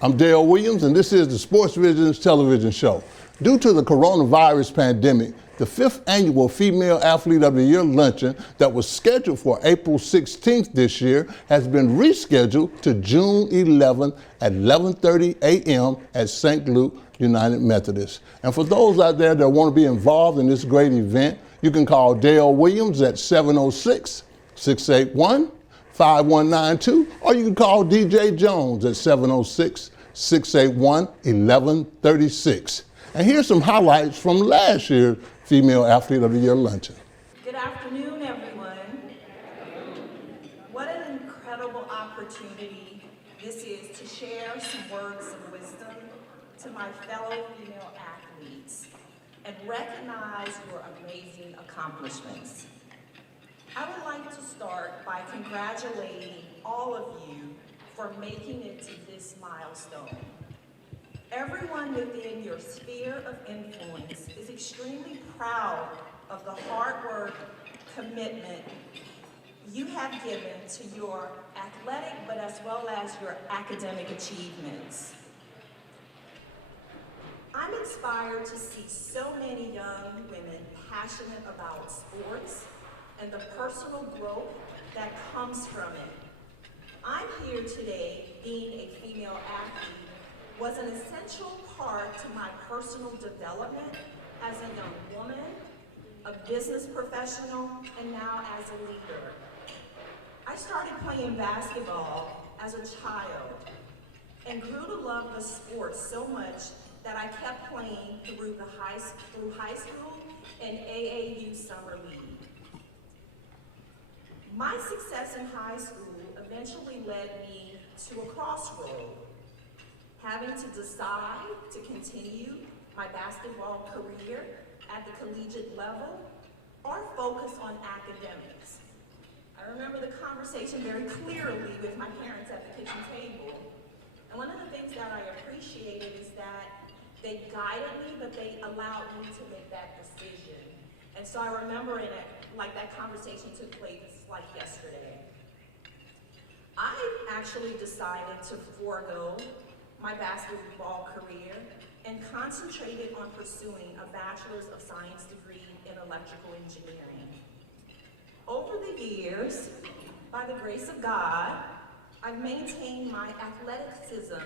I'm Dale Williams, and this is the Sports Visions television show. Due to the coronavirus pandemic, the 5th annual Female Athlete of the Year luncheon that was scheduled for April 16th this year has been rescheduled to June 11th at 11:30 a.m. at St. Luke United Methodist. And for those out there that want to be involved in this great event, you can call Dale Williams at 706-681-5192, or you can call DJ Jones at 706-681-1136. And here's some highlights from last year's Female Athlete of the Year luncheon. Good afternoon, everyone. What an incredible opportunity this is to share some words of wisdom to my fellow female athletes and recognize your amazing accomplishments. I would like to start by congratulating all of you for making it to this milestone. Everyone within your sphere of influence is extremely proud of the hard work, commitment you have given to your athletic, but as well as your academic achievements. I'm inspired to see so many young women passionate about sports and the personal growth that comes from it. I'm here today being a female athlete was an essential part to my personal development as a young woman, a business professional, and now as a leader. I started playing basketball as a child and grew to love the sport so much that I kept playing through high school and AAU Summer League. My success in high school eventually led me to a crossroad, having to decide to continue my basketball career at the collegiate level or focus on academics. I remember the conversation very clearly with my parents at the kitchen table. And one of the things that I appreciated is that they guided me, but they allowed me to make that decision. And so I remember like that conversation took place like yesterday. I actually decided to forego my basketball career and concentrated on pursuing a Bachelor's of Science degree in electrical engineering. Over the years, by the grace of God, I've maintained my athleticism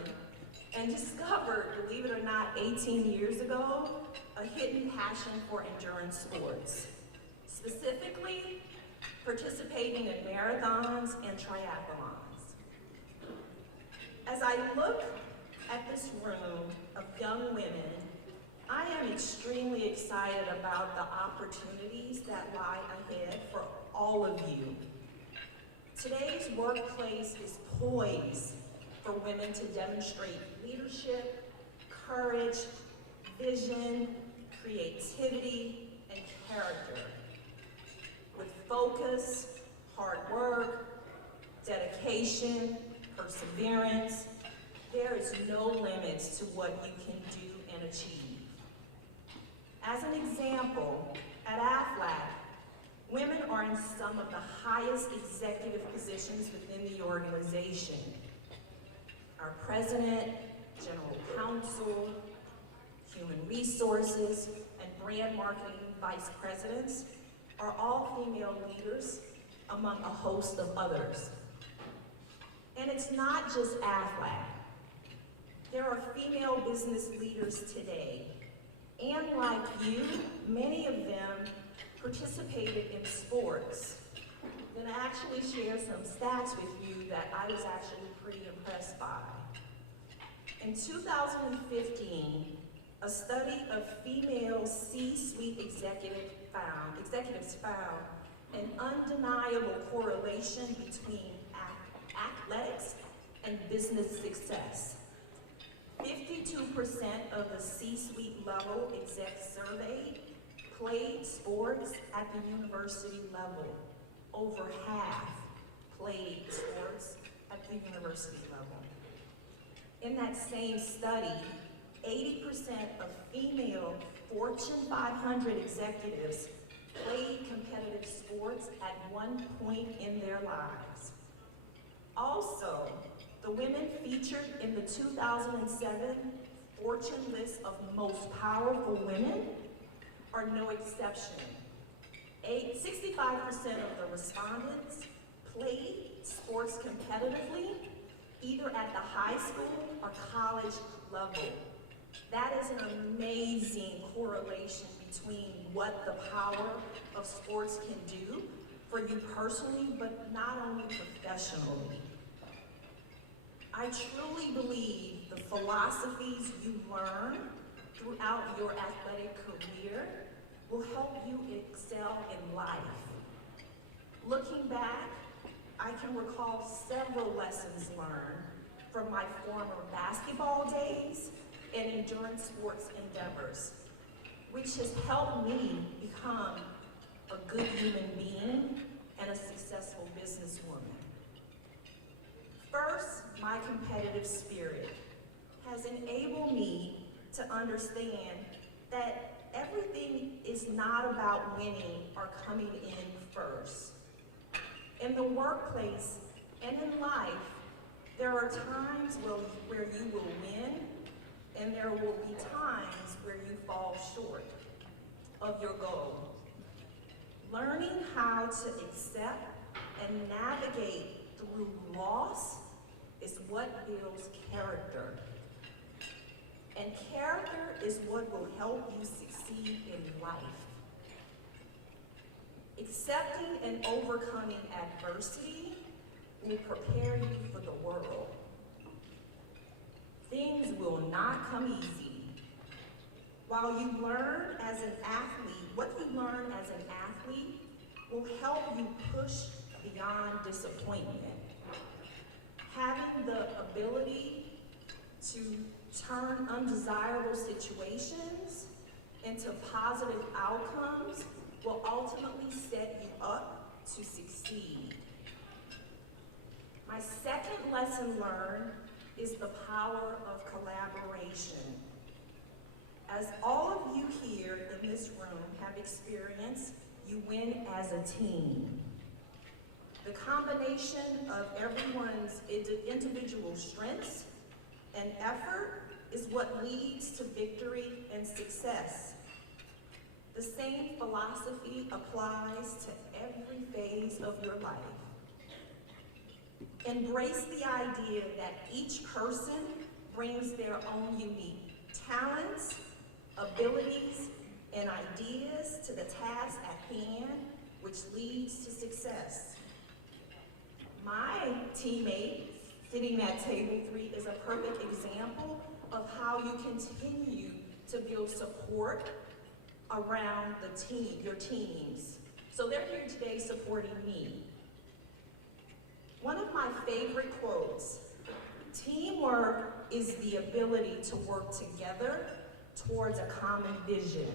and discovered, believe it or not, 18 years ago, a hidden passion for endurance sports, specifically participating in marathons and triathlons. As I look at this room of young women, I am extremely excited about the opportunities that lie ahead for all of you. Today's workplace is poised for women to demonstrate leadership, courage, vision, creativity, and character. With focus, hard work, dedication, perseverance, there is no limits to what you can do and achieve. As an example, at AFLAC, women are in some of the highest executive positions within the organization. Our president, general counsel, human resources, and brand marketing vice presidents are all female leaders among a host of others. And it's not just AFLAC. There are female business leaders today, and like you, many of them participated in sports. Then I actually share some stats with you that I was actually pretty impressed by. In 2015, a study of female C-suite executives found an undeniable correlation between athletics and business success. 52% of the C-suite level execs surveyed played sports at the university level. Over half played sports at the university level. In that same study, 80% of female Fortune 500 executives played competitive sports at one point in their lives. Also, The women featured in the 2007 Fortune list of most powerful women are no exception. 65% of the respondents played sports competitively, either at the high school or college level. That is an amazing correlation between what the power of sports can do for you personally, but not only professionally. I truly believe the philosophies you learn throughout your athletic career will help you excel in life. Looking back, I can recall several lessons learned from my former basketball days and endurance sports endeavors, which has helped me become a good human being and a successful businesswoman. First, my competitive spirit has enabled me to understand that everything is not about winning or coming in first. In the workplace and in life, there are times where you will win, and there will be times where you fall short of your goal. Learning how to accept and navigate through loss is what builds character. And character is what will help you succeed in life. Accepting and overcoming adversity will prepare you for the world. Things will not come easy. While you learn as an athlete, what you learn as an athlete will help you push beyond disappointment. Having the ability to turn undesirable situations into positive outcomes will ultimately set you up to succeed. My second lesson learned is the power of collaboration. As all of you here in this room have experienced, you win as a team. The combination of everyone's individual strengths and effort is what leads to victory and success. The same philosophy applies to every phase of your life. Embrace the idea that each person brings their own unique talents, abilities, and ideas to the task at hand, which leads to success. My teammate sitting at table 3 is a perfect example of how you continue to build support around your teams. So they're here today supporting me. One of my favorite quotes, teamwork is the ability to work together towards a common vision.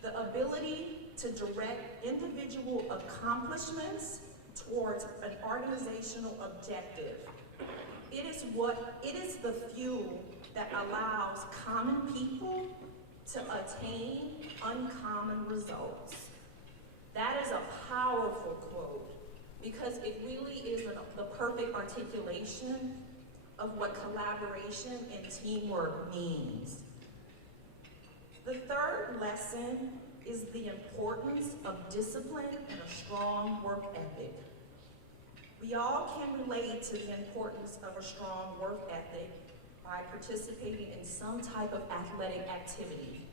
The ability to direct individual accomplishments towards an organizational objective. It is the fuel that allows common people to attain uncommon results. That is a powerful quote because it really is the perfect articulation of what collaboration and teamwork means. The third lesson is the importance of discipline and a strong work ethic. We all can relate to the importance of a strong work ethic by participating in some type of athletic activity.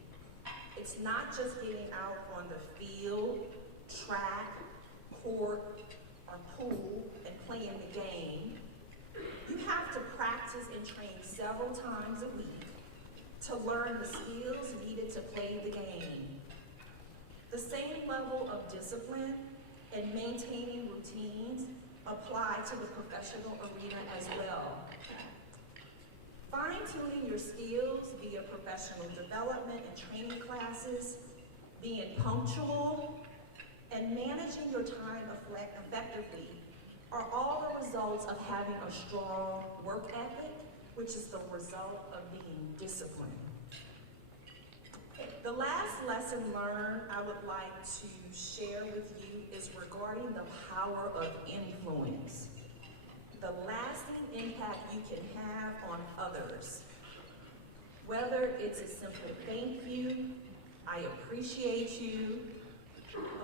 It's not just getting out on the field, track, court, or pool and playing the game. You have to practice and train several times a week to learn the skills needed to play the game. The same level of discipline and maintaining routines apply to the professional arena as well. Fine-tuning your skills via professional development and training classes, being punctual, and managing your time effectively are all the results of having a strong work ethic, which is the result of being disciplined. The last lesson learned I would like to share with you is regarding the power of influence. the lasting impact you can have on others. Whether it's a simple thank you, I appreciate you,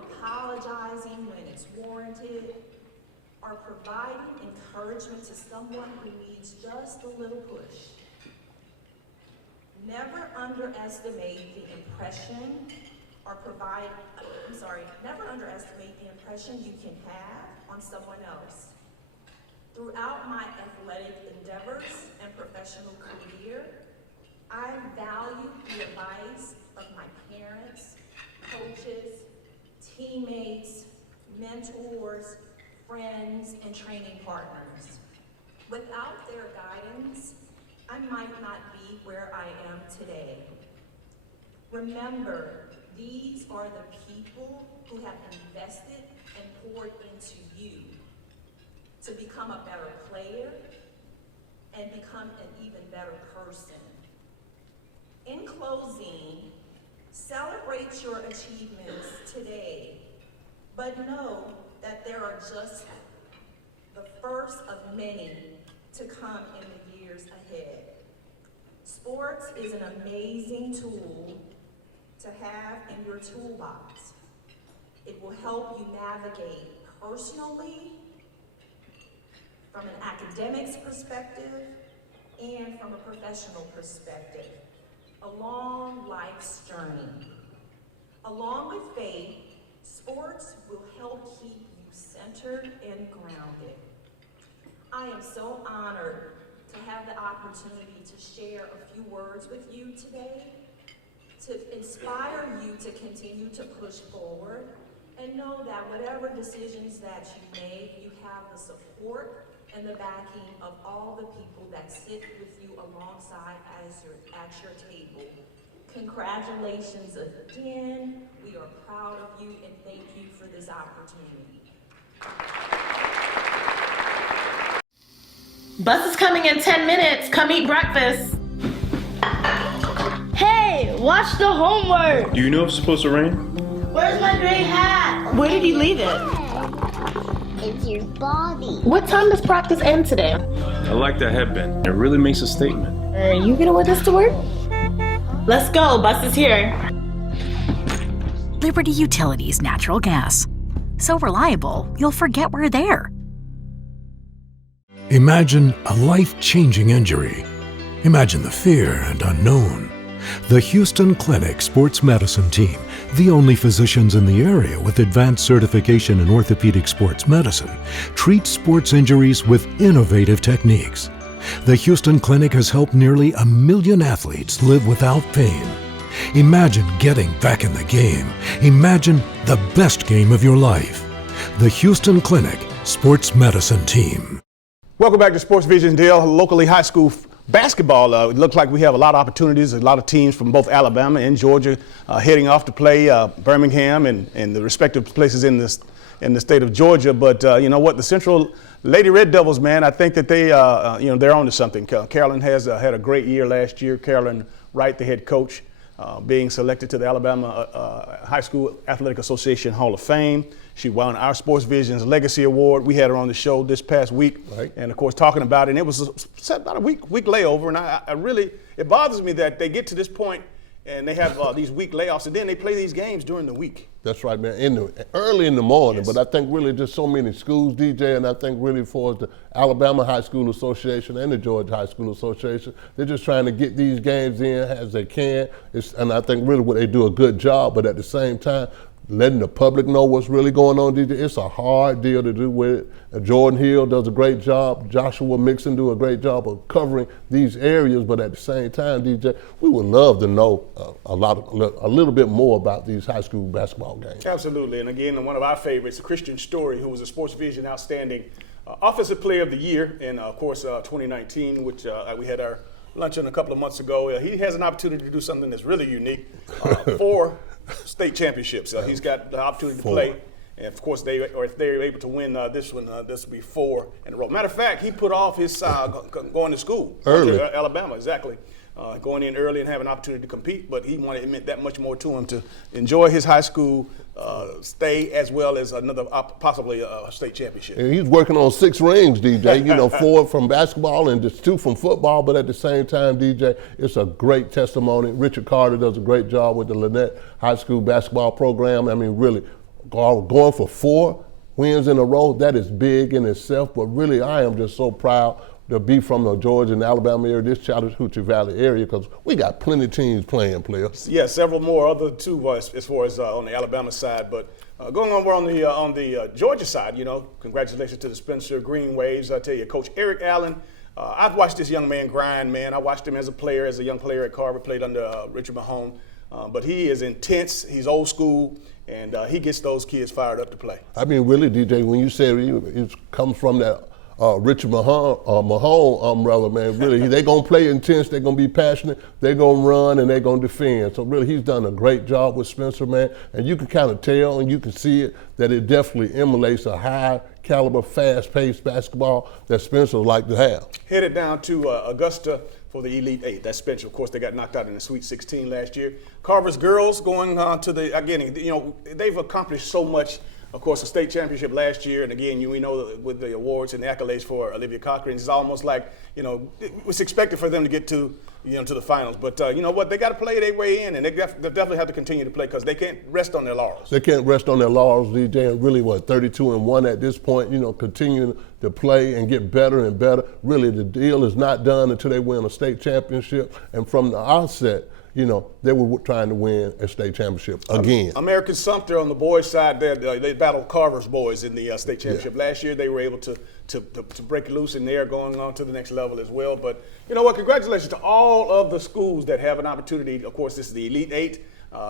apologizing when it's warranted, or providing encouragement to someone who needs just a little push. Never underestimate the impression never underestimate the impression you can have on someone else. Throughout my athletic endeavors and professional career, I value the advice of my parents, coaches, teammates, mentors, friends, and training partners. Without their guidance, I might not be where I am today. Remember, these are the people who have invested and poured into you to become a better player and become an even better person. In closing, celebrate your achievements today, but know that there are just the first of many to come in the years ahead. Sports is an amazing tool to have in your toolbox. It will help you navigate personally, from an academics perspective, and from a professional perspective, a long life's journey. Along with faith, sports will help keep you centered and grounded. I am so honored to have the opportunity to share a few words with you today, to inspire you to continue to push forward, and know that whatever decisions that you make, you have the support and the backing of all the people that sit with you alongside at your table. Congratulations again. We are proud of you and thank you for this opportunity. Bus is coming in 10 minutes. Come eat breakfast. Hey, watch the homework. Do you know if it's supposed to rain? Where's my gray hat? Where did you leave it? It's your body. What time does practice end today? I like that headband. It really makes a statement. Are you gonna wear this to work? Let's go, bus is here. Liberty Utilities natural gas. So reliable, you'll forget we're there. Imagine a life-changing injury. Imagine the fear and unknown. The Houston Clinic Sports Medicine Team, the only physicians in the area with advanced certification in orthopedic sports medicine, treats sports injuries with innovative techniques. The Houston Clinic has helped nearly 1 million athletes live without pain. Imagine getting back in the game. Imagine the best game of your life. The Houston Clinic Sports Medicine Team. Welcome back to Sports Vision, Dale. Locally high school basketball. It looks like we have a lot of opportunities, a lot of teams from both Alabama and Georgia heading off to play Birmingham and the respective places in the state of Georgia. But you know what? The Central Lady Red Devils, man, I think that they, they're on to something. Carolyn has had a great year last year. Carolyn Wright, the head coach, being selected to the Alabama High School Athletic Association Hall of Fame. She won our Sports Vision's Legacy Award. We had her on the show this past week, right. And of course talking about it. And it was about a week layover, and I really, it bothers me that they get to this point and they have these week layoffs, and then they play these games during the week. That's right, man. Early in the morning, yes. But I think really just so many schools, DJ, and I think really for the Alabama High School Association and the Georgia High School Association, they're just trying to get these games in as they can. And I think really what they do a good job, but at the same time, letting the public know what's really going on, DJ. It's a hard deal to do with it. Jordan Hill does a great job. Joshua Mixon do a great job of covering these areas, but at the same time, DJ, we would love to know a little bit more about these high school basketball games. Absolutely, and again, one of our favorites, Christian Story, who was a Sports Vision Outstanding Offensive Player of the Year in, of course, 2019, which we had our luncheon a couple of months ago. He has an opportunity to do something that's really unique for state championships. He's got the opportunity to play, and of course, if they're able to win this one, this will be 4 in a row. Matter of fact, he put off his going to school early. to Alabama, exactly. going in early and having an opportunity to compete, but it meant that much more to him to enjoy his high school stay as well as another possibly a state championship. And he's working on 6 rings, DJ. 4 from basketball and just 2 from football. But at the same time, DJ, it's a great testimony. Richard Carter does a great job with the Lynette High School basketball program. I mean, really, going for 4 wins in a row, that is big in itself. But really, I am just so proud to be from the Georgia and Alabama area, this Chattahoochee Valley area, because we got plenty of teams playing, players. Yeah, several more other too as far as on the Alabama side. But going over on the Georgia side, congratulations to the Spencer Green Waves. I tell you, Coach Eric Allen. I've watched this young man grind, man. I watched him as a young player at Carver, played under Richard Mahone. But he is intense. He's old school, and he gets those kids fired up to play. I mean, really, DJ, when you say it comes from that Richard Mahone umbrella, man, really, they're going to play intense, they're going to be passionate, they're going to run, and they're going to defend. So really, he's done a great job with Spencer, man, and you can kind of tell and you can see it that it definitely emulates a high caliber, fast-paced basketball that Spencer would like to have. Headed down to Augusta for the Elite 8. That's Spencer. Of course, they got knocked out in the Sweet 16 last year. Carver's girls going to they've accomplished so much. Of course, a state championship last year, and again, we know that with the awards and the accolades for Olivia Cochran, it's almost like, it was expected for them to get to the finals. But you know what? They got to play their way in, and they definitely have to continue to play because they can't rest on their laurels. They can't rest on their laurels, DJ, and really, 32-1 at this point, continuing to play and get better and better. Really, the deal is not done until they win a state championship, and from the outset, they were trying to win a state championship again. American Sumter on the boys' side, they battled Carver's boys in the state championship. Yeah. Last year, they were able to break loose, and they're going on to the next level as well. But you know what? Congratulations to all of the schools that have an opportunity. Of course, this is the Elite 8.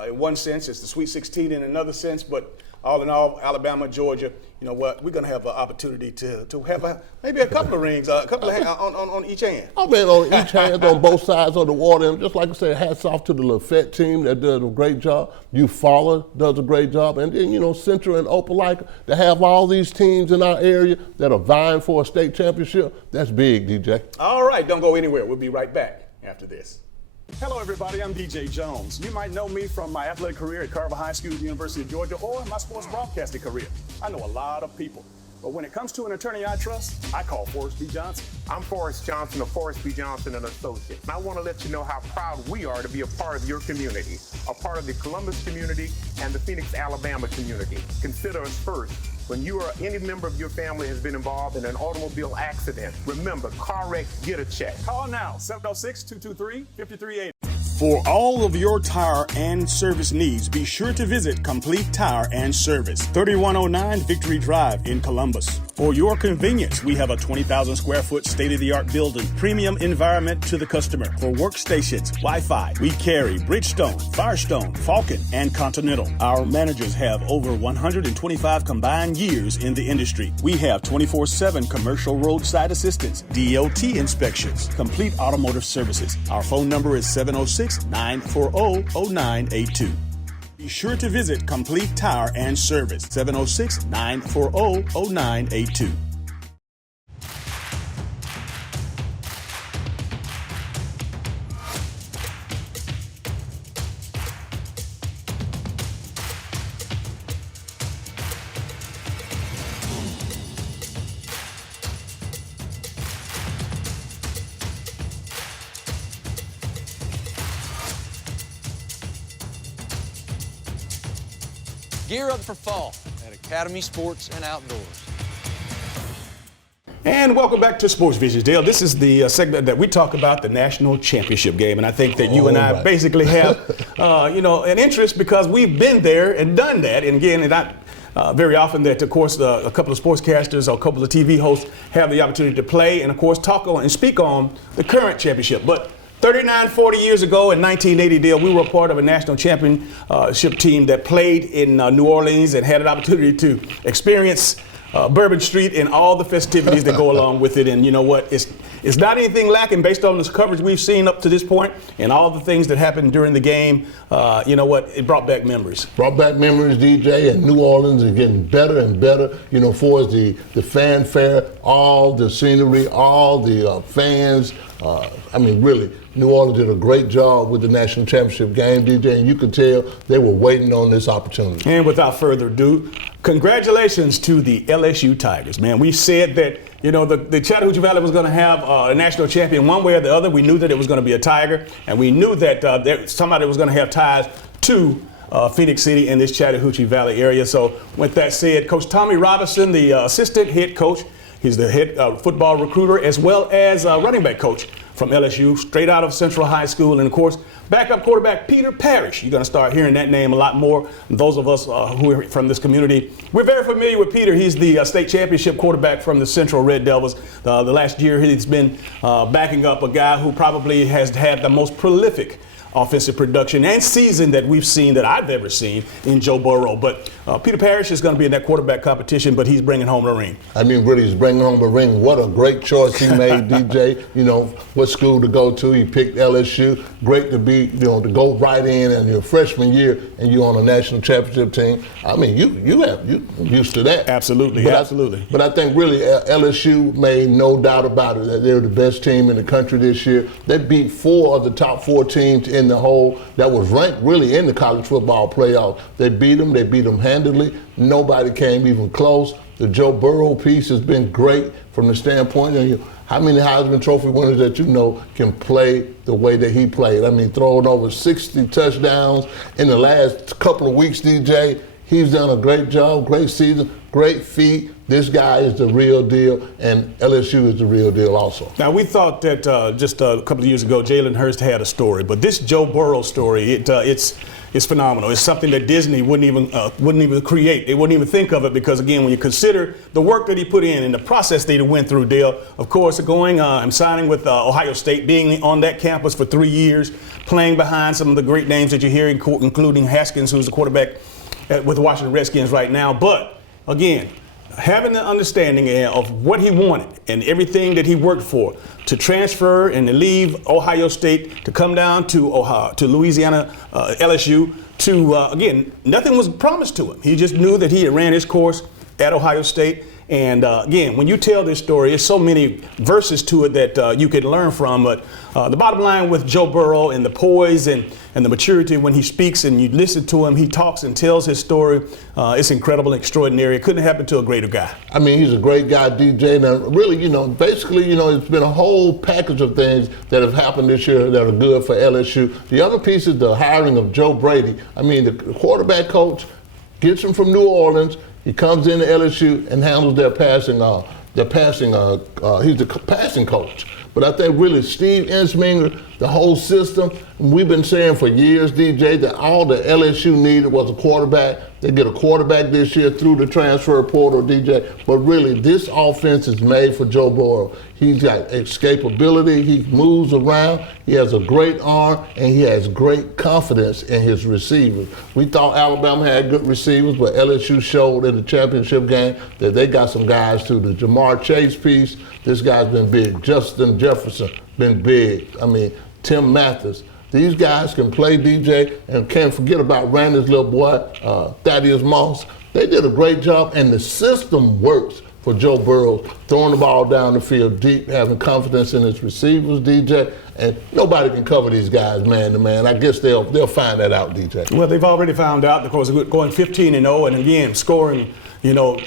In one sense, it's the Sweet 16 in another sense, but all in all, Alabama, Georgia, you know what? We're going to have an opportunity to have maybe a couple of rings, on each hand. I mean, on each hand, on both sides of the water. And just like I said, hats off to the Lafayette team that does a great job. Eufaula does a great job. And then, Central and Opelika, to have all these teams in our area that are vying for a state championship, that's big, DJ. All right, don't go anywhere. We'll be right back after this. Hello, everybody. I'm DJ Jones. You might know me from my athletic career at Carver High School, University of Georgia, or my sports broadcasting career. I know a lot of people, but when it comes to an attorney I trust, I call Forrest B. Johnson. I'm Forrest Johnson of Forrest B. Johnson & Associates. And I want to let you know how proud we are to be a part of your community, a part of the Columbus community and the Phoenix, Alabama community. Consider us first. When you or any member of your family has been involved in an automobile accident, remember, car wreck, get a check. Call now, 706-223-5380. For all of your tire and service needs, be sure to visit Complete Tire and Service, 3109 Victory Drive in Columbus. For your convenience, we have a 20,000 square foot state-of-the-art building, premium environment to the customer. For workstations, Wi-Fi, we carry Bridgestone, Firestone, Falcon, and Continental. Our managers have over 125 combined years in the industry. We have 24/7 commercial roadside assistance, DOT inspections, complete automotive services. Our phone number is 706-940-0982. Be sure to visit Complete Tire and Service, 706-940-0982. Gear up for fall at Academy Sports and Outdoors. And welcome back to Sports Visions, Dale. This is the segment that we talk about the national championship game, and I think that you and I basically have, an interest because we've been there and done that. And again, not very often that, of course, a couple of sportscasters or a couple of TV hosts have the opportunity to play and, of course, talk on and speak on the current championship. But 40 years ago in 1980, Dale, we were a part of a national championship team that played in New Orleans and had an opportunity to experience Bourbon Street and all the festivities that go along with it. And you know what? It's not anything lacking based on this coverage we've seen up to this point and all the things that happened during the game. You know what? It brought back memories. Brought back memories, DJ, and New Orleans is getting better and better, you know, for the fanfare, all the scenery, all the fans. I mean, really, New Orleans did a great job with the national championship game, DJ, and you could tell they were waiting on this opportunity. And without further ado, congratulations to the LSU Tigers, man. We said that, you know, the Chattahoochee Valley was going to have a national champion one way or the other. We knew that it was going to be a Tiger, and we knew that somebody was going to have ties to Phoenix City in this Chattahoochee Valley area. So with that said, Coach Tommy Robinson, the assistant head coach, he's the head football recruiter as well as running back coach from LSU, straight out of Central High School. And, of course, backup quarterback Peter Parrish. You're going to start hearing that name a lot more. Those of us who are from this community, we're very familiar with Peter. He's the state championship quarterback from the Central Red Devils. The last year he's been backing up a guy who probably has had the most prolific offensive production and season that we've seen, that I've ever seen, in Joe Burrow. But Peter Parrish is going to be in that quarterback competition, but he's bringing home the ring. I mean, really, he's bringing home the ring. What a great choice he made, DJ. You know, what school to go to. He picked LSU. Great to be, you know, to go right in your freshman year and you're on a national championship team. I mean, you used to that. Absolutely, absolutely. But I think really LSU made no doubt about it that they're the best team in the country this year. They beat 4 of the top 4 teams in the whole that was ranked really in the college football playoff. They beat them handedly. Nobody came even close. The Joe Burrow piece has been great from the standpoint of how many Heisman Trophy winners that you know can play the way that he played. I mean, throwing over 60 touchdowns in the last couple of weeks, DJ. He's done a great job, great season, great feat. This guy is the real deal, and LSU is the real deal also. Now, we thought that just a couple of years ago, Jalen Hurst had a story, but this Joe Burrow story, it's phenomenal. It's something that Disney wouldn't even create. They wouldn't even think of it because, again, when you consider the work that he put in and the process that he went through, Dale, of course, going and signing with Ohio State, being on that campus for 3 years, playing behind some of the great names that you hear, including Haskins, who's the quarterback with the Washington Redskins right now. But, again, having the understanding of what he wanted and everything that he worked for to transfer and to leave Ohio State to come down to Louisiana, LSU, again, nothing was promised to him. He just knew that he had ran his course at Ohio State. And again, when you tell this story, there's so many verses to it that you can learn from. But the bottom line with Joe Burrow and the poise and the maturity when he speaks and you listen to him, he talks and tells his story. It's incredible and extraordinary. It couldn't happen to a greater guy. I mean, he's a great guy, DJ. Now, really, basically, it's been a whole package of things that have happened this year that are good for LSU. The other piece is the hiring of Joe Brady. I mean, the quarterback coach gets him from New Orleans. He comes into LSU and handles their passing. He's the passing coach. But I think really Steve Ensminger, the whole system, we've been saying for years, DJ, that all the LSU needed was a quarterback. They get a quarterback this year through the transfer portal, DJ. But really, this offense is made for Joe Burrow. He's got escapability. He moves around. He has a great arm, and he has great confidence in his receivers. We thought Alabama had good receivers, but LSU showed in the championship game that they got some guys too. The Jamar Chase piece, this guy's been big. Justin Jefferson, been big. I mean, Tim Mathis. These guys can play, DJ, and can't forget about Randy's little boy, Thaddeus Moss. They did a great job, and the system works for Joe Burrow, throwing the ball down the field deep, having confidence in his receivers, DJ, and nobody can cover these guys man to man. I guess they'll find that out, DJ. Well, they've already found out, of course, going 15-0, and again, scoring,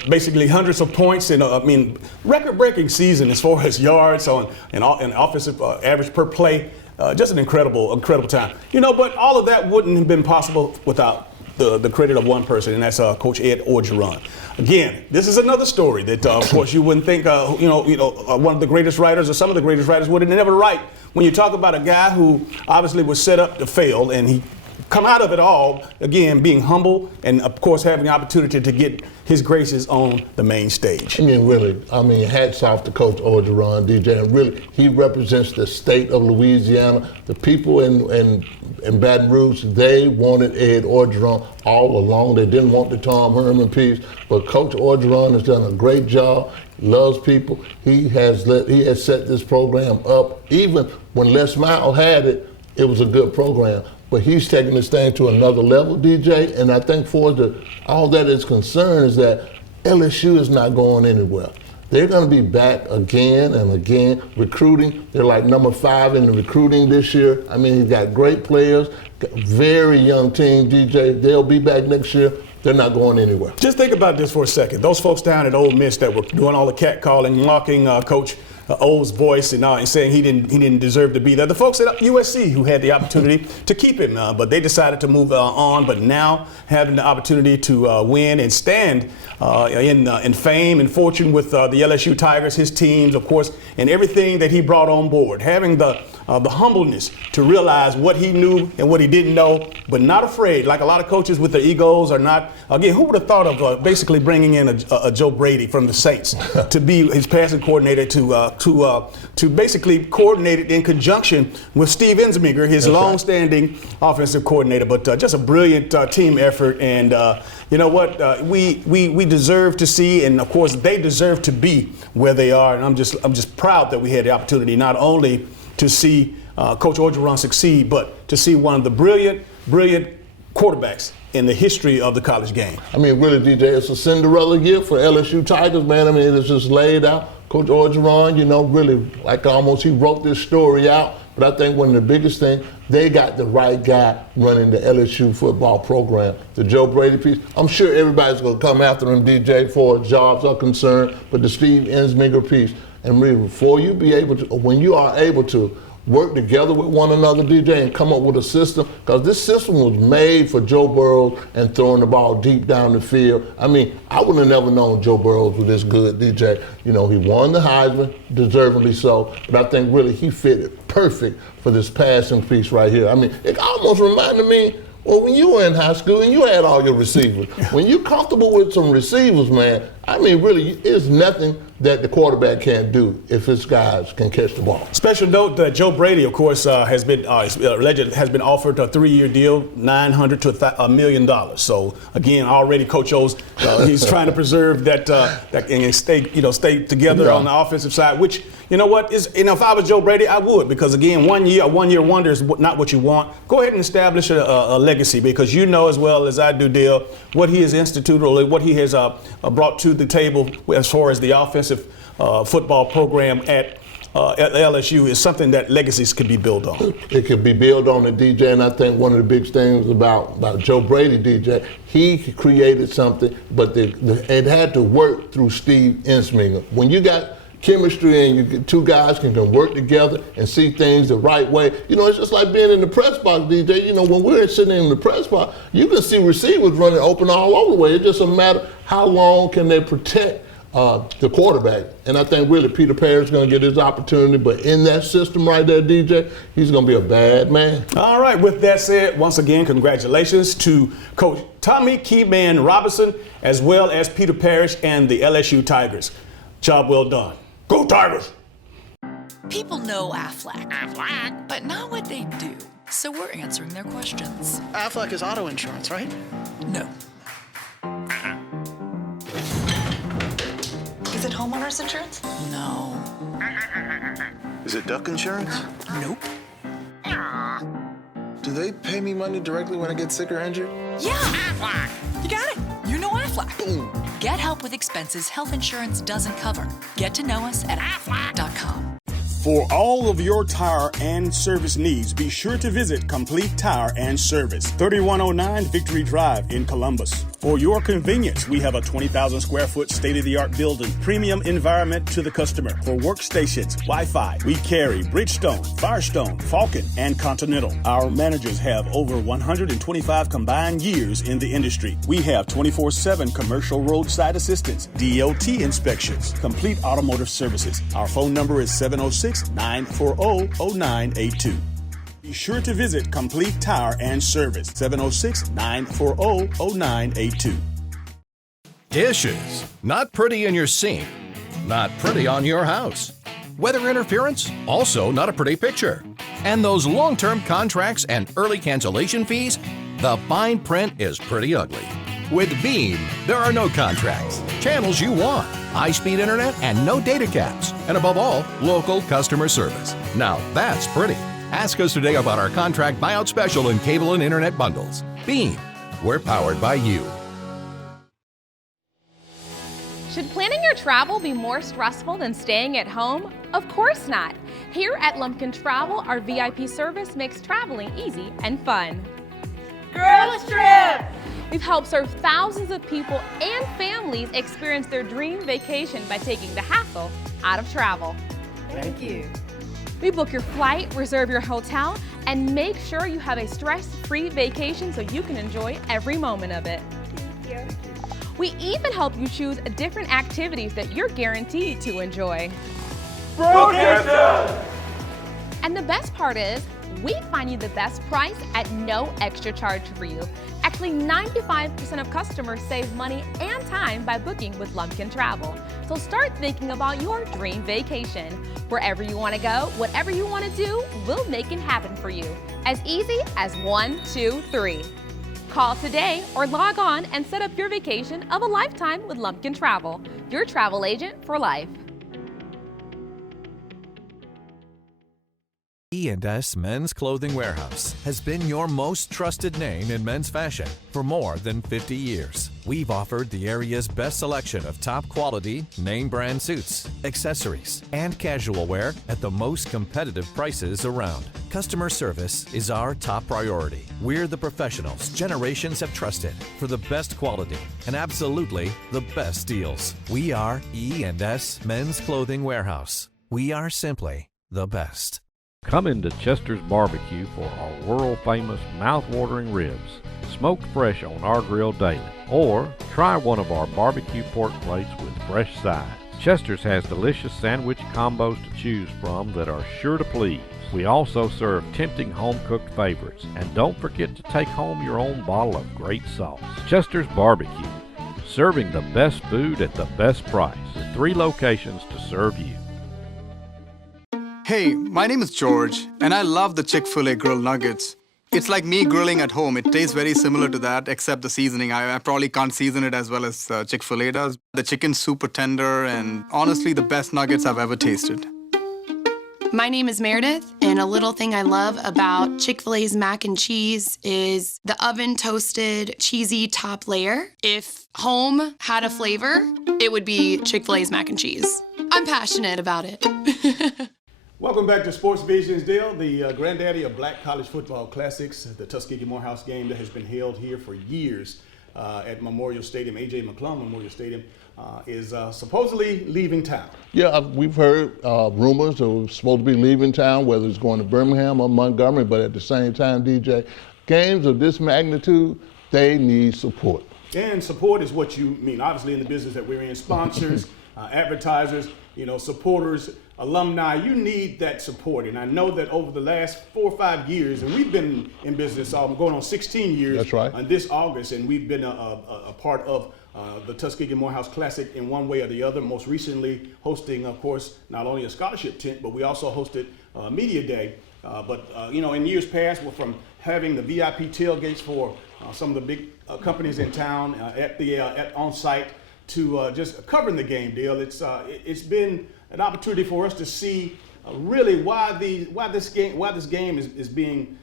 basically hundreds of points, and record-breaking season as far as yards and offensive average per play. Just an incredible time. But all of that wouldn't have been possible without the credit of one person, and that's Coach Ed Orgeron. Again, this is another story that, of course, you wouldn't think, one of the greatest writers or some of the greatest writers would have never write. When you talk about a guy who obviously was set up to fail, and he come out of it all, again, being humble and, of course, having the opportunity to get his graces on the main stage. I mean, really, hats off to Coach Orgeron, DJ, and really, he represents the state of Louisiana. The people in Baton Rouge, they wanted Ed Orgeron all along. They didn't want the Tom Herman piece, but Coach Orgeron has done a great job. Loves people. He has set this program up. Even when Les Miles had it, it was a good program. But he's taking this thing to another level, DJ, and I think for all that is concerned is that LSU is not going anywhere. They're going to be back again and again recruiting. They're like number 5 in the recruiting this year. I mean, he's got great players, very young team, DJ. They'll be back next year. They're not going anywhere. Just think about this for a second. Those folks down at Ole Miss that were doing all the catcalling, mocking Coach O's voice and saying he didn't deserve to be there. The folks at USC who had the opportunity to keep him, but they decided to move on. But now having the opportunity to win and stand in fame and fortune with the LSU Tigers, his teams, of course, and everything that he brought on board, having the humbleness to realize what he knew and what he didn't know, but not afraid, like a lot of coaches with their egos are not. Again, who would have thought of basically bringing in a Joe Brady from the Saints to be his passing coordinator to basically coordinate it in conjunction with Steve Ensminger, his long-standing offensive coordinator. But just a brilliant team effort, and you know what? We deserve to see, and of course they deserve to be where they are. And I'm just proud that we had the opportunity not only to see Coach Orgeron succeed, but to see one of the brilliant quarterbacks in the history of the college game. I mean, really, DJ, it's a Cinderella year for LSU Tigers, man. I mean, it's just laid out. Coach Orgeron, really, like almost he wrote this story out. But I think one of the biggest things, they got the right guy running the LSU football program. The Joe Brady piece, I'm sure everybody's going to come after him, DJ, for jobs are concerned, but the Steve Ensminger piece. And really, when you are able to work together with one another, DJ, and come up with a system, because this system was made for Joe Burrow and throwing the ball deep down the field. I mean, I would have never known Joe Burrow was this good, DJ. He won the Heisman, deservedly so, but I think really he fitted perfect for this passing piece right here. I mean, it almost reminded me, well, when you were in high school and you had all your receivers, when you're comfortable with some receivers, man, I mean, really, it's nothing that the quarterback can't do if his guys can catch the ball. Special note that Joe Brady, of course, has been offered a 3-year deal, $900,000 to $1 million. So again, already Coach O's, he's trying to preserve that and stay together on the offensive side. Which if I was Joe Brady, I would, because again, a 1-year wonder is not what you want. Go ahead and establish a legacy, because you know as well as I do, Dale, what he has instituted or what he has brought to the table as far as the offensive football program at LSU is something that legacies can be built on. It can be built on the DJ, and I think one of the big things about Joe Brady, DJ, he created something, but it had to work through Steve Ensminger. When you got chemistry and you get two guys can work together and see things the right way, it's just like being in the press box, DJ. When we're sitting in the press box, you can see receivers running open all over the way. It's just a matter how long can they protect the quarterback. And I think really Peter Parrish is going to get his opportunity, but in that system right there, DJ, he's going to be a bad man. All right, with that said, once again, congratulations to Coach Tommy Keyman Robinson, as well as Peter Parrish and the LSU Tigers. Job well done. Go Tigers! People know Aflac, but not what they do. So we're answering their questions. Aflac is auto insurance, right? No. Is it homeowner's insurance? No. Is it duck insurance? Nope. Do they pay me money directly when I get sick or injured? Yeah! Aflac! You got it! You know Aflac. Boom. Get help with expenses health insurance doesn't cover. Get to know us at aflac.com. For all of your tire and service needs, be sure to visit Complete Tire and Service, 3109 Victory Drive in Columbus. For your convenience, we have a 20,000 square foot state-of-the-art building, premium environment to the customer. For workstations, Wi-Fi, we carry Bridgestone, Firestone, Falcon, and Continental. Our managers have over 125 combined years in the industry. We have 24/7 commercial roadside assistance, DOT inspections, complete automotive services. Our phone number is 706-940-0982. Be sure to visit Complete Tire and Service, 706-940-0982. Dishes. Not pretty in your sink. Not pretty on your house. Weather interference? Also not a pretty picture. And those long-term contracts and early cancellation fees? The fine print is pretty ugly. With Beam, there are no contracts, channels you want, high-speed internet, and no data caps. And above all, local customer service. Now that's pretty. Ask us today about our contract buyout special in cable and internet bundles. Beam, we're powered by you. Should planning your travel be more stressful than staying at home? Of course not. Here at Lumpkin Travel, our VIP service makes traveling easy and fun. Girls trip! We've helped serve thousands of people and families experience their dream vacation by taking the hassle out of travel. Thank you. We book your flight, reserve your hotel, and make sure you have a stress-free vacation so you can enjoy every moment of it. Thank you. We even help you choose different activities that you're guaranteed to enjoy. And the best part is, we find you the best price at no extra charge for you. Actually, 95% of customers save money and time by booking with Lumpkin Travel. So start thinking about your dream vacation. Wherever you want to go, whatever you want to do, we'll make it happen for you. As easy as 1, 2, 3. Call today or log on and set up your vacation of a lifetime with Lumpkin Travel, your travel agent for life. E&S Men's Clothing Warehouse has been your most trusted name in men's fashion for more than 50 years. We've offered the area's best selection of top quality, name brand suits, accessories, and casual wear at the most competitive prices around. Customer service is our top priority. We're the professionals generations have trusted for the best quality and absolutely the best deals. We are E&S Men's Clothing Warehouse. We are simply the best. Come into Chester's Barbecue for our world-famous mouth-watering ribs, smoked fresh on our grill daily. Or try one of our barbecue pork plates with fresh sides. Chester's has delicious sandwich combos to choose from that are sure to please. We also serve tempting home-cooked favorites. And don't forget to take home your own bottle of great sauce. Chester's Barbecue, serving the best food at the best price, with 3 locations to serve you. Hey, my name is George, and I love the Chick-fil-A grilled nuggets. It's like me grilling at home. It tastes very similar to that, except the seasoning. I probably can't season it as well as Chick-fil-A does. The chicken's super tender, and honestly, the best nuggets I've ever tasted. My name is Meredith, and a little thing I love about Chick-fil-A's mac and cheese is the oven-toasted, cheesy top layer. If home had a flavor, it would be Chick-fil-A's mac and cheese. I'm passionate about it. Welcome back to Sports Visions, Dale, the granddaddy of Black College Football Classics, the Tuskegee Morehouse game that has been held here for years at Memorial Stadium. A.J. McClung Memorial Stadium is supposedly leaving town. Yeah, we've heard rumors of supposed to be leaving town, whether it's going to Birmingham or Montgomery, but at the same time, DJ, games of this magnitude, they need support. And support is what you mean, obviously, in the business that we're in. Sponsors, advertisers, supporters, alumni, you need that support. And I know that over the last 4 or 5 years, and we've been in business going on 16 years. That's right. On this August, and we've been a part of the Tuskegee Morehouse Classic in one way or the other. Most recently hosting, of course, not only a scholarship tent, but we also hosted Media Day. In years past, from having the VIP tailgates for some of the big companies in town at on-site to just covering the game, Dale. It's been an opportunity for us to see really why this game is being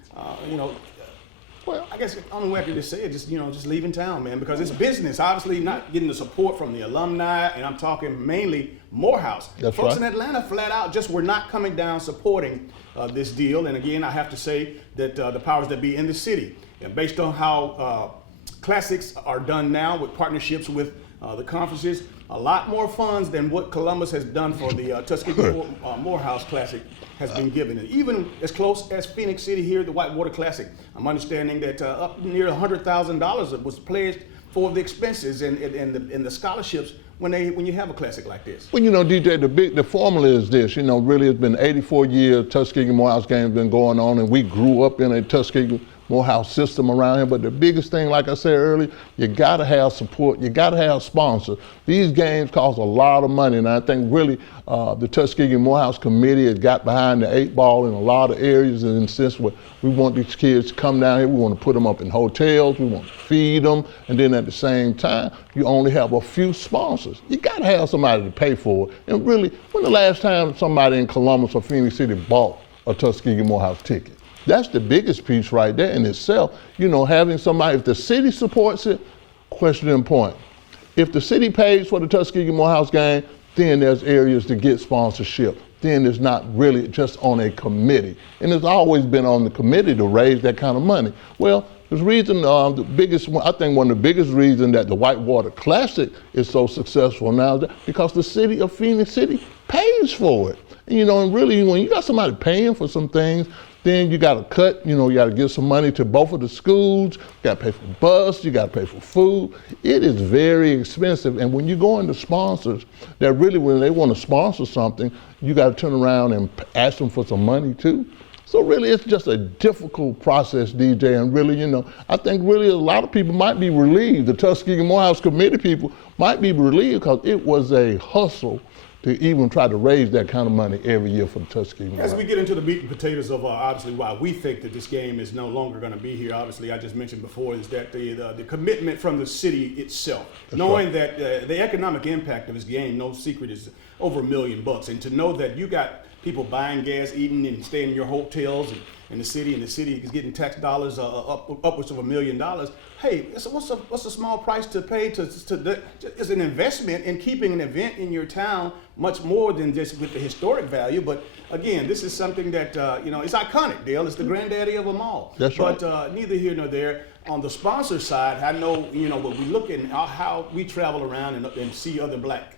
well, I guess I'm happy to say it, just leaving town, man, because it's business. Obviously, not getting the support from the alumni, and I'm talking mainly Morehouse. That's Folks right. in Atlanta flat out just were not coming down supporting this deal. And again, I have to say that the powers that be in the city, and based on how classics are done now with partnerships with the conferences, a lot more funds than what Columbus has done for the Tuskegee Morehouse Classic has been given. And even as close as Phoenix City here, the Whitewater Classic, I'm understanding that up near $100,000 was pledged for the expenses, and the scholarships when you have a classic like this? Well, DJ, the formula is this. Really, it's been 84 years. Tuskegee Morehouse game has been going on, and we grew up in a Tuskegee Morehouse system around here. But the biggest thing, like I said earlier, you got to have support. You got to have sponsors. These games cost a lot of money, and I think really the Tuskegee Morehouse committee has got behind the 8 ball in a lot of areas, and since we want these kids to come down here, we want to put them up in hotels, we want to feed them, and then at the same time, you only have a few sponsors. You got to have somebody to pay for it. And really, when the last time somebody in Columbus or Phoenix City bought a Tuskegee Morehouse ticket? That's the biggest piece right there in itself. Having somebody, if the city supports it, question and point. If the city pays for the Tuskegee Morehouse game, then there's areas to get sponsorship. Then it's not really just on a committee. And it's always been on the committee to raise that kind of money. Well, the reason, I think one of the biggest reasons that the Whitewater Classic is so successful now is because the city of Phoenix City pays for it. And really, when you got somebody paying for some things, then you got to cut, you got to give some money to both of the schools, you got to pay for bus, you got to pay for food. It is very expensive. And when you go into sponsors, that really, when they want to sponsor something, you got to turn around and ask them for some money too. So really, it's just a difficult process, DJ, and really, I think really a lot of people might be relieved. The Tuskegee Morehouse committee people might be relieved because it was a hustle to even try to raise that kind of money every year for the Tuskegee Morehouse. As we get into the meat and potatoes of obviously why we think that this game is no longer going to be here, obviously I just mentioned before, is that the commitment from the city itself, knowing that the economic impact of this game, no secret, is over $1 million. And to know that you got people buying gas, eating, and staying in your hotels in the city, and the city is getting tax dollars upwards of $1 million. Hey, what's a small price to pay it's an investment in keeping an event in your town, much more than just with the historic value. But again, this is something that it's iconic, Dale. It's the granddaddy of them all. That's right. But neither here nor there. On the sponsor side, I know when we look at how we travel around and see other black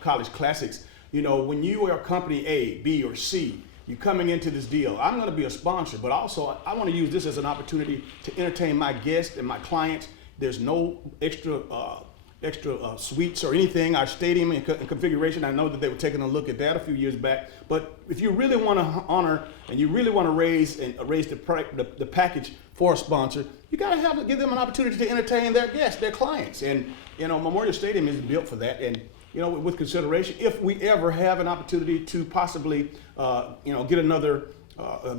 college classics. When you are company A, B, or C, you're coming into this deal. I'm going to be a sponsor, but also I want to use this as an opportunity to entertain my guests and my clients. There's no extra suites or anything. Our stadium and configuration, I know that they were taking a look at that a few years back. But if you really want to honor and you really want to raise the package for a sponsor, you got to give them an opportunity to entertain their guests, their clients. And Memorial Stadium is built for that. And with consideration, if we ever have an opportunity to possibly, get another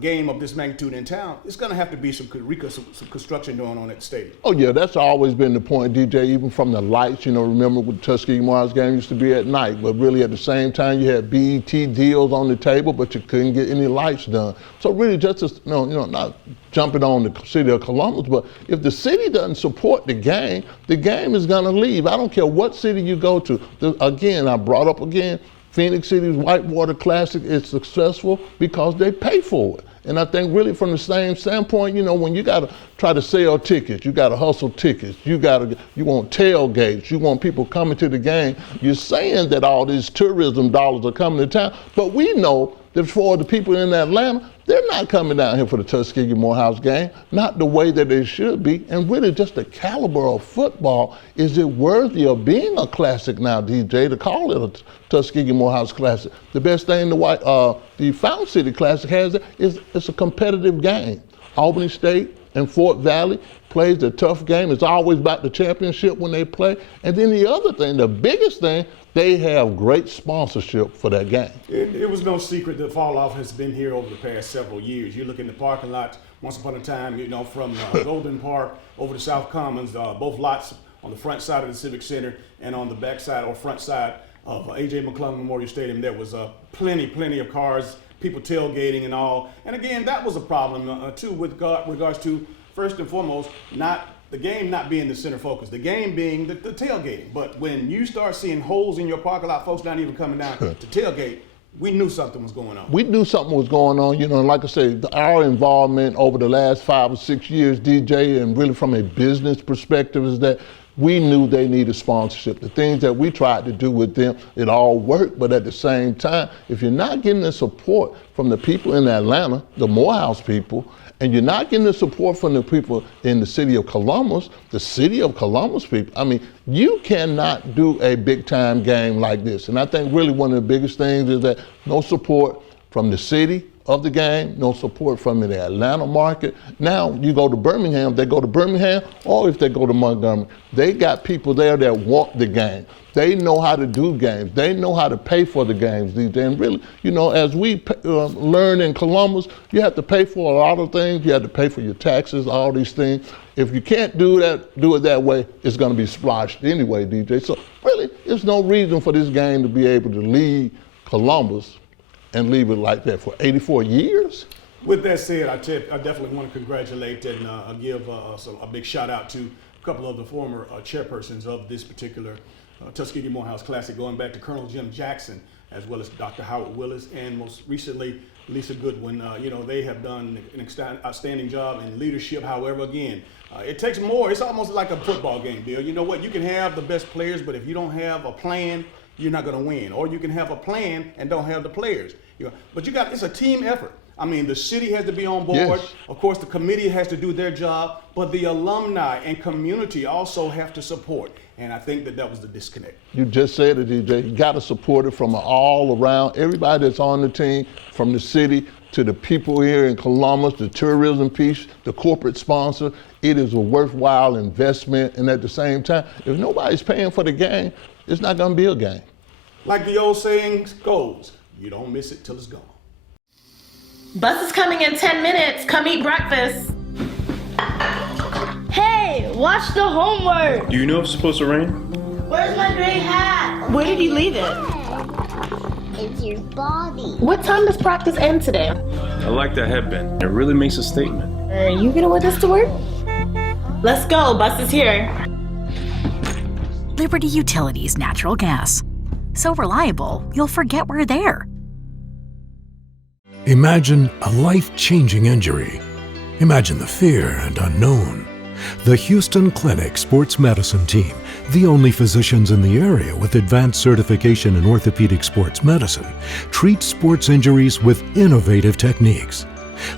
game of this magnitude in town, it's going to have to be some construction going on at the stadium. Oh yeah, that's always been the point, DJ, even from the lights. Remember when the Tuskegee Morehouse game used to be at night, but really at the same time you had BET deals on the table, but you couldn't get any lights done. So really just not jumping on the city of Columbus, but if the city doesn't support the game is going to leave. I don't care what city you go to. Again, I brought up again, Phoenix City's Whitewater Classic is successful because they pay for it. And I think really from the same standpoint, when you got to try to sell tickets, you got to hustle tickets, you want tailgates, you want people coming to the game. You're saying that all these tourism dollars are coming to town, but we know that for the people in Atlanta, they're not coming down here for the Tuskegee Morehouse game, not the way that they should be. And really just the caliber of football, is it worthy of being a classic now, DJ, to call it a Tuskegee Morehouse Classic? The best thing the Fountain City Classic has is it's a competitive game. Albany State and Fort Valley plays a tough game. It's always about the championship when they play. And then the other thing, the biggest thing, they have great sponsorship for that game. It was no secret that fall off has been here over the past several years. You look in the parking lots, once upon a time, from Golden Park over to South Commons, both lots on the front side of the Civic Center and on the back side or front side of A.J. McClung Memorial Stadium, there was plenty of cars, people tailgating and all. And again, that was a problem too with regards to, first and foremost, the game not being the center focus, the game being the tailgating. But when you start seeing holes in your parking lot, folks not even coming down to tailgate, we knew something was going on. We knew something was going on, and like I said, our involvement over the last 5 or 6 years, DJ, and really from a business perspective, is that we knew they needed sponsorship. The things that we tried to do with them, it all worked, but at the same time, if you're not getting the support from the people in Atlanta, the Morehouse people, and you're not getting the support from the people in the city of Columbus, people, I mean, you cannot do a big time game like this. And I think really one of the biggest things is that no support from the city of the game, no support from the Atlanta market. Now you go to Birmingham, they go to Birmingham, or if they go to Montgomery, they got people there that want the game. They know how to do games. They know how to pay for the games these days. And really, you know, as we learn in Columbus, you have to pay for a lot of things. You have to pay for your taxes, all these things. If you can't do it that way, it's going to be splashed anyway, DJ. So really, there's no reason for this game to be able to leave Columbus and leave it like that for 84 years. With that said, I definitely want to congratulate and give a big shout out to a couple of the former chairpersons of this particular Tuskegee Morehouse Classic, going back to Colonel Jim Jackson, as well as Dr. Howard Willis, and most recently Lisa Goodwin. You know, they have done an outstanding job in leadership. However, again, it takes more. It's almost like a football game, Bill. You know what? You can have the best players, but if you don't have a plan, you're not going to win. Or you can have a plan and don't have the players. You know, but it's a team effort. I mean, the city has to be on board. Yes. Of course, the committee has to do their job, but the alumni and community also have to support. And I think that was the disconnect. You just said it, DJ. You got to support it from all around, everybody that's on the team, from the city to the people here in Columbus, the tourism piece, the corporate sponsor. It is a worthwhile investment, and at the same time, if nobody's paying for the game, it's not going to be a game. Like the old saying goes, you don't miss it till it's gone. Bus is coming in 10 minutes. Come eat breakfast. Hey, watch the homework. Do you know if it's supposed to rain? Where's my gray hat? Where did you leave it? It's your body. What time does practice end today? I like that headband. It really makes a statement. Are you gonna wear this to work? Let's go, bus is here. Liberty Utilities Natural Gas. So reliable, you'll forget we're there. Imagine a life-changing injury. Imagine the fear and unknown. The Houston Clinic Sports Medicine Team, the only physicians in the area with advanced certification in orthopedic sports medicine, treats sports injuries with innovative techniques.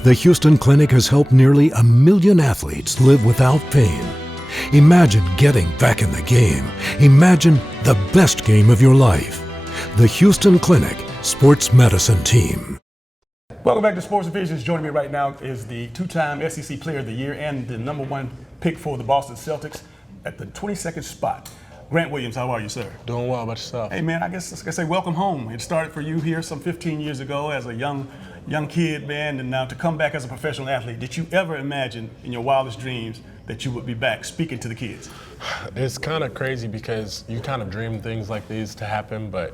The Houston Clinic has helped nearly 1 million athletes live without pain. Imagine getting back in the game. Imagine the best game of your life. The Houston Clinic Sports Medicine Team. Welcome back to Sports Visions. Joining me right now is the two-time SEC Player of the Year and the #1 pick for the Boston Celtics at the 22nd spot. Grant Williams, how are you, sir? Doing well. About yourself? Hey, man, I guess I say welcome home. It started for you here some 15 years ago as a young kid, man, and now to come back as a professional athlete. Did you ever imagine in your wildest dreams that you would be back speaking to the kids? It's kind of crazy because you kind of dream things like these to happen, but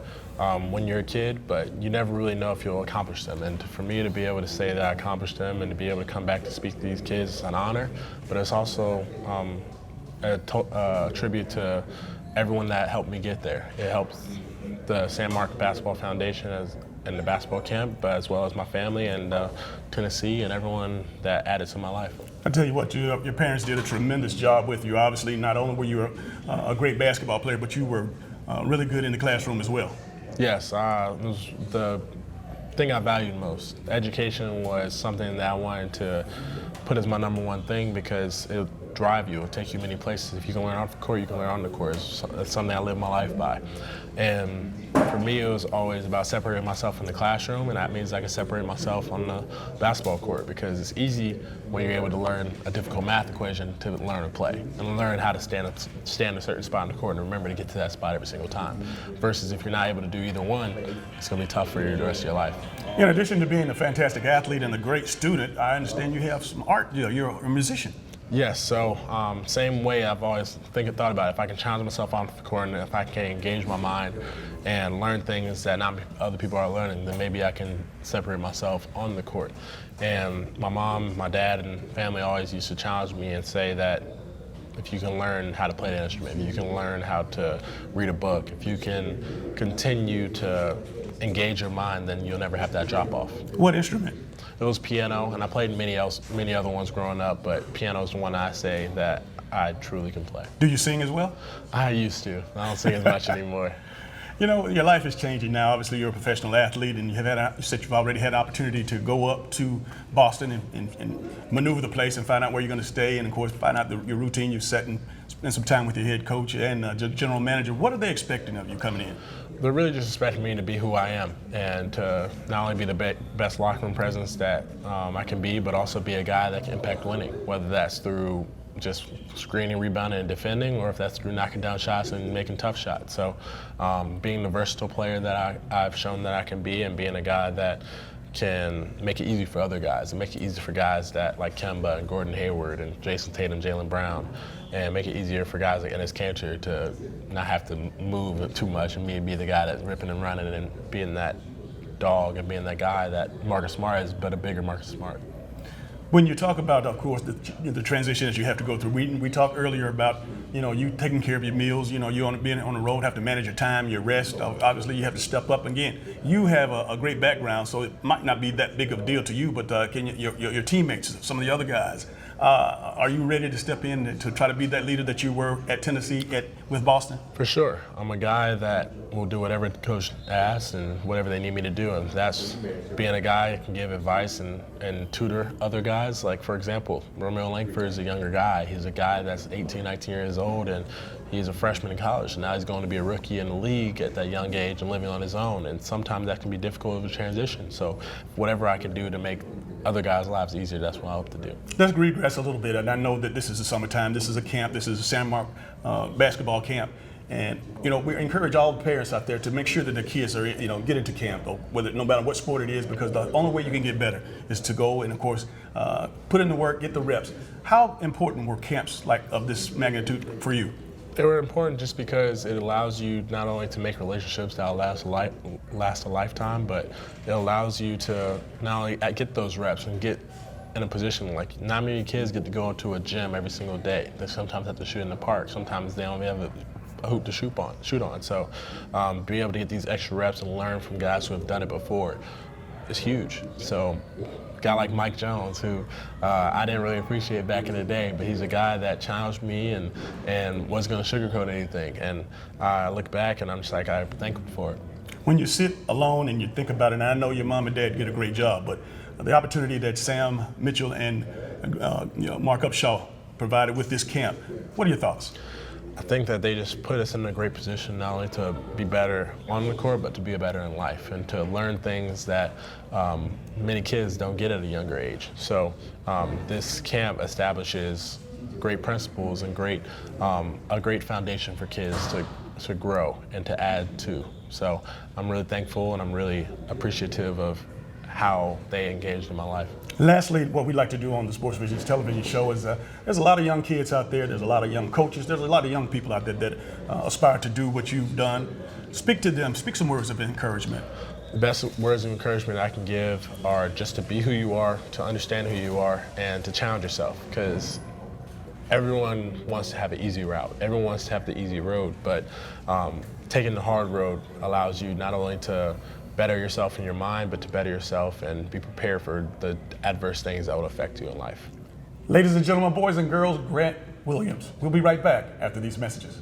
when you're a kid, but you never really know if you'll accomplish them. And for me to be able to say that I accomplished them and to be able to come back to speak to these kids is an honor, but it's also a tribute to everyone that helped me get there. It helps the San Marcos Basketball Foundation and the basketball camp, but as well as my family and Tennessee and everyone that added to my life. I tell you what, your parents did a tremendous job with you. Obviously, not only were you a great basketball player, but you were really good in the classroom as well. Yes, it was the thing I valued most. Education was something that I wanted to put as my #1 thing because it would drive you, it would take you many places. If you can learn off the court, you can learn on the court. It's something I live my life by. And for me, it was always about separating myself in the classroom, and that means I can separate myself on the basketball court because it's easy when you're able to learn a difficult math equation to learn to play and learn how to stand a certain spot in the court and remember to get to that spot every single time. Versus if you're not able to do either one, it's going to be tough for you the rest of your life. In addition to being a fantastic athlete and a great student, I understand you have some art. You're a musician. Yes, so same way I've always thought about it. If I can challenge myself on the court and if I can engage my mind and learn things that not other people are learning, then maybe I can separate myself on the court. And my mom, my dad, and family always used to challenge me and say that if you can learn how to play an instrument, if you can learn how to read a book, if you can continue to engage your mind, then you'll never have that drop off. What instrument? It was piano, and I played many other ones growing up, but piano is the one I say that I truly can play. Do you sing as well? I used to. I don't sing as much anymore. You know, your life is changing now. Obviously, you're a professional athlete, and you said you've already had an opportunity to go up to Boston and maneuver the place and find out where you're going to stay, and of course, find out your routine you've set and spend some time with your head coach and general manager. What are they expecting of you coming in? They're really just expecting me to be who I am and to not only be the best locker room presence that I can be, but also be a guy that can impact winning, whether that's through just screening, rebounding, and defending, or if that's through knocking down shots and making tough shots. So being the versatile player that I've shown that I can be, and being a guy that can make it easy for other guys and make it easy for guys that like Kemba and Gordon Hayward and Jason Tatum, Jaylen Brown, and make it easier for guys like Enes Kanter to not have to move too much and me be the guy that's ripping and running and being that dog and being that guy that Marcus Smart is, but a bigger Marcus Smart. When you talk about, of course, the transition that you have to go through, we talked earlier about, you taking care of your meals, you being on the road, have to manage your time, your rest. Obviously, you have to step up. Again, you have a great background, so it might not be that big of a deal to you, but your teammates, some of the other guys, are you ready to step in to try to be that leader that you were at Tennessee with Boston? For sure. I'm a guy that will do whatever the coach asks and whatever they need me to do. And that's being a guy who can give advice and tutor other guys. Like, for example, Romeo Langford is a younger guy. He's a guy that's 18, 19 years old, and he's a freshman in college. And now he's going to be a rookie in the league at that young age and living on his own. And sometimes that can be difficult of a transition. So whatever I can do to make other guys' lives easier, that's what I hope to do. Let's regress a little bit, and I know that this is the summertime, this is a camp, this is a San Mark basketball camp, and we encourage all the parents out there to make sure that their kids are, get into camp, or no matter what sport it is, because the only way you can get better is to go and, of course, put in the work, get the reps. How important were camps of this magnitude for you? They were important just because it allows you not only to make relationships that will last a lifetime, but it allows you to not only get those reps and get in a position like not many kids get to go into a gym every single day. They sometimes have to shoot in the park. Sometimes they only have a hoop to shoot on. So being able to get these extra reps and learn from guys who have done it before is huge. So a guy like Mike Jones, who I didn't really appreciate back in the day, but he's a guy that challenged me and wasn't going to sugarcoat anything. And I look back and I'm just like, I'm thankful for it. When you sit alone and you think about it, and I know your mom and dad did a great job, but the opportunity that Sam Mitchell and Mark Upshaw provided with this camp, what are your thoughts? I think that they just put us in a great position not only to be better on the court, but to be better in life and to learn things that many kids don't get at a younger age. So this camp establishes great principles and a great foundation for kids to grow and to add to. So I'm really thankful and I'm really appreciative of how they engaged in my life. Lastly, what we like to do on the Sports Visions television show is there's a lot of young kids out there, there's a lot of young coaches, there's a lot of young people out there that aspire to do what you've done. Speak to them, speak some words of encouragement. The best words of encouragement I can give are just to be who you are, to understand who you are, and to challenge yourself, because everyone wants to have an easy route. Everyone wants to have the easy road, but taking the hard road allows you not only to better yourself in your mind, but to better yourself and be prepared for the adverse things that will affect you in life. Ladies and gentlemen, boys and girls, Grant Williams. We'll be right back after these messages.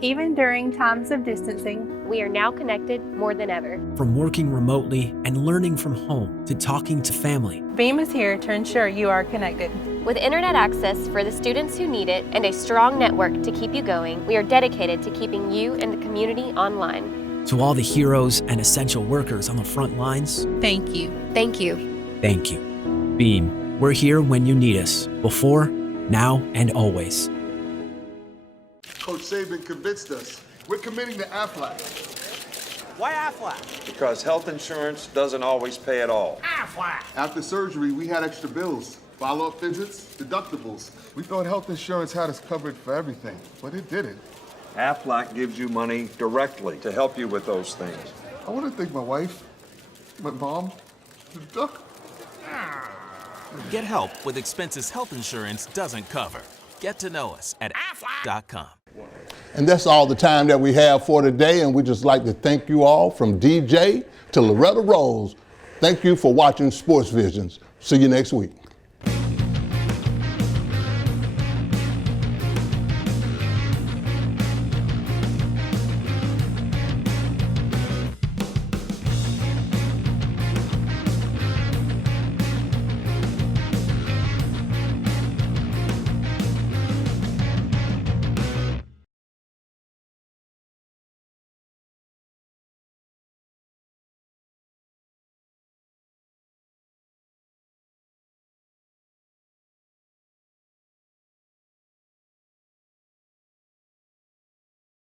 Even during times of distancing, We are now connected more than ever. From working remotely and learning from home to talking to family, Beam is here to ensure you are connected. With internet access for the students who need it and a strong network to keep you going, we are dedicated to keeping you and the community online. to all the heroes and essential workers on the front lines, Thank you. Thank you. thank you. Beam, we're here when you need us, before, now, and always. Coach Saban convinced us. We're committing to Aflac. Why Aflac? Because health insurance doesn't always pay at all. Aflac! After surgery, we had extra bills, follow-up visits, deductibles. We thought health insurance had us covered for everything, but it didn't. Aflac gives you money directly to help you with those things. I want to thank my wife, my mom, the duck. Get help with expenses health insurance doesn't cover. Get to know us at Aflac.com. And that's all the time that we have for today, and we'd just like to thank you all from DJ to Loretta Rose. Thank you for watching Sports Visions. See you next week.